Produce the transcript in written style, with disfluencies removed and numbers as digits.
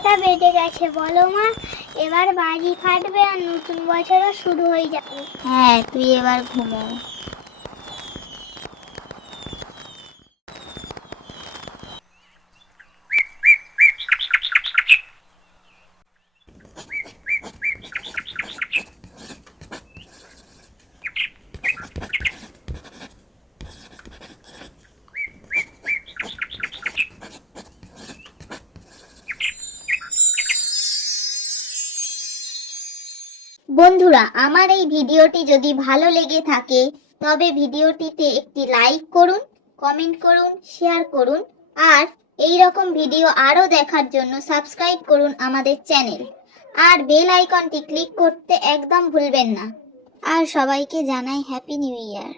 11টা বেজে গেছে বলো মা, এবার বাজি ফাটবে আর নতুন বছরও শুরু হয়ে যাবে। হ্যাঁ, তুই এবার ঘুমো। বন্ধুরা, আমার এই ভিডিওটি যদি ভালো লেগে থাকে তবে ভিডিওটিতে একটি লাইক করুন, কমেন্ট করুন, শেয়ার করুন আর এই রকম ভিডিও আরো দেখার জন্য সাবস্ক্রাইব করুন আমাদের চ্যানেল আর বেল আইকনটি ক্লিক করতে একদম ভুলবেন না। আর সবাইকে জানাই হ্যাপি নিউ ইয়ার।